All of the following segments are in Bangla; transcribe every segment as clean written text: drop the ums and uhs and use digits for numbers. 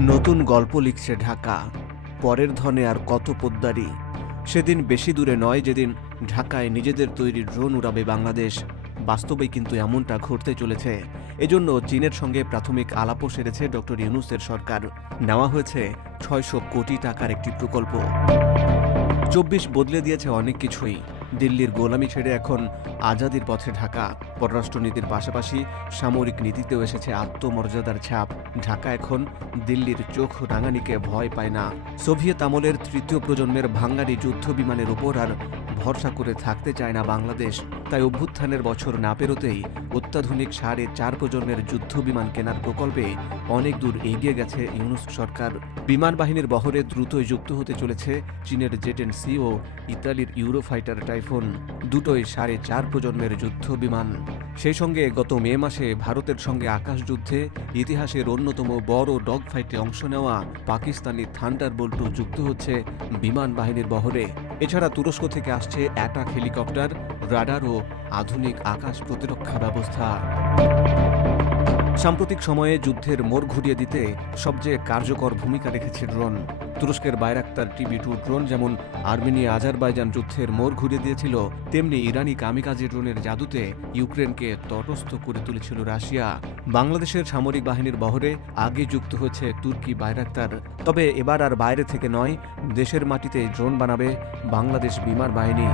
নতুন গল্প লিখছে ঢাকা। পরের ধনে আর কত পোদ্দারি। সেদিন বেশি দূরে নয় যেদিন ঢাকায় নিজেদের তৈরি ড্রোন উড়াবে বাংলাদেশ। বাস্তবেই কিন্তু এমনটা ঘটতে চলেছে। এজন্য চীনের সঙ্গে প্রাথমিক আলাপও সেরেছে ডক্টর ইউনূসের সরকার। নেওয়া হয়েছে ৬০০ কোটি টাকার একটি প্রকল্প। ২৪ বদলে দিয়েছে অনেক কিছুই। দিল্লির গোলামি ছেড়ে এখন আজাদির পথে ঢাকা। পররাষ্ট্রনীতির পাশাপাশি সামরিক নীতিতেও এসেছে আত্মমর্যাদার ছাপ। ঢাকা এখন দিল্লির চোখ রাঙানিকে ভয় পায় না। সোভিয়েত আমলের তৃতীয় প্রজন্মের ভাঙ্গারি যুদ্ধ বিমানের উপর আর ভরসা করে থাকতে চায় না বাংলাদেশ। তাই অভ্যুত্থানের বছর না পেরোতেই অত্যাধুনিক ৪.৫ প্রজন্মের যুদ্ধ বিমান কেনার প্রকল্পে অনেক দূর এগিয়ে গেছে ইউনূস সরকার। বিমান বাহিনীর বহরে দ্রুতই যুক্ত হতে চলেছে চীনের জেট-এন্ড-সি ও ইতালির ইউরোফাইটার টাইফুন, দুটোই ৪.৫ প্রজন্মের যুদ্ধ বিমান। সেই সঙ্গে গত মে মাসে ভারতের সঙ্গে আকাশযুদ্ধে ইতিহাসের অন্যতম বড় ডগ ফাইটে অংশ নেওয়া পাকিস্তানি থান্ডারবোল্টও যুক্ত হচ্ছে বিমান বাহিনীর বহরে। এছাড়া তুরস্ক থেকে আসছে অ্যাটাক হেলিকপ্টার, রাডার ও আধুনিক আকাশ প্রতিরক্ষা ব্যবস্থা। সাম্প্রতিক সময়ে যুদ্ধের মোড় ঘুরিয়ে দিতে সবচেয়ে কার্যকর ভূমিকা রেখেছে ড্রোন। তুরস্কের বায়রাক্তার TB2 ড্রোন যেমন আর্মেনিয়া আজারবাইজান যুদ্ধের মোড় ঘুরিয়ে দিয়েছিল, তেমনি ইরানি কামিকাজে ড্রোনের জাদুতে ইউক্রেনকে তটস্থ করে তুলেছিল রাশিয়া। বাংলাদেশের সামরিক বাহিনীর বহরে আগে যুক্ত হয়েছে তুর্কি বায়রাক্তার। তবে এবার আর বাইরে থেকে নয়, দেশের মাটিতে ড্রোন বানাবে বাংলাদেশ বিমান বাহিনী।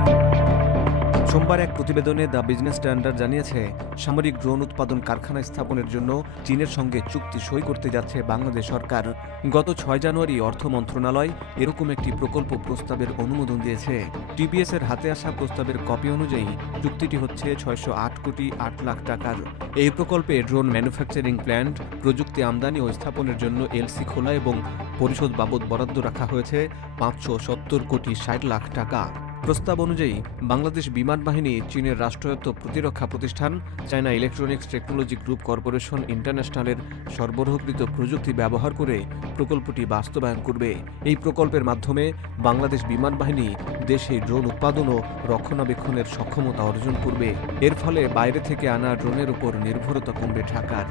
সোমবার এক প্রতিবেদনে দ্য বিজনেস স্ট্যান্ডার্ড জানিয়েছে, সামরিক ড্রোন উৎপাদন কারখানা স্থাপনের জন্য চীনের সঙ্গে চুক্তি সই করতে যাচ্ছে বাংলাদেশ সরকার। গত ৬ জানুয়ারি অর্থ মন্ত্রণালয় এরকম একটি প্রকল্প প্রস্তাবের অনুমোদন দিয়েছে। TPS এর হাতে আসা প্রস্তাবের কপি অনুযায়ী চুক্তিটি হচ্ছে ৬০৮ কোটি ৮ লাখ টাকার। এই প্রকল্পে ড্রোন ম্যানুফ্যাকচারিং প্ল্যান্ট, প্রযুক্তি আমদানি ও স্থাপনের জন্য LC খোলা এবং পরিশোধ বাবদ বরাদ্দ রাখা হয়েছে ৫৭০ কোটি ৬০ লাখ টাকা। প্রস্তাব অনুযায়ী বাংলাদেশ বিমান বাহিনী চীনের রাষ্ট্রায়ত্ত প্রতিরক্ষা প্রতিষ্ঠান China electronics technology group corporation ইন্টারন্যাশনালের সরবরাহকৃত প্রযুক্তি ব্যবহার করে প্রকল্পটি বাস্তবায়ন করবে। এই প্রকল্পের মাধ্যমে বাংলাদেশ বিমান বাহিনী দেশে ড্রোন উৎপাদন ও রক্ষণাবেক্ষণের সক্ষমতা অর্জন করবে। এর ফলে বাইরে থেকে আনা ড্রোনের উপর নির্ভরতা কমবে ঢাকার।